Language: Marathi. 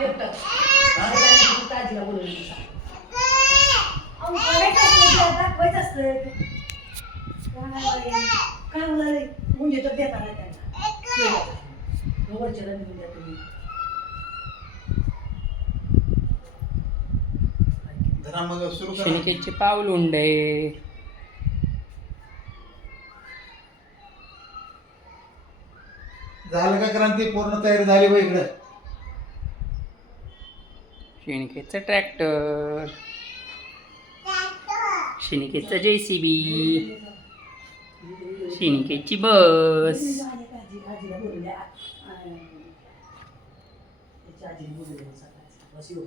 एकटं ताजीला बोलवलं दाखवायचं असतं काय होणार मुंजे तर देणार आहे त्यांना वरच्याला निघून द्या तुम्ही धरा मग सुरू करा. शनिकेचे पाऊलुंडे झालं का क्रांती पूर्ण तयारी झाली बघ इकडं. शनिकेचं ट्रॅक्टर शनिकेचं JCB शनिकेची बस आजीला बोलवल्या आजीला बोलवलं सकाळचं बस येऊ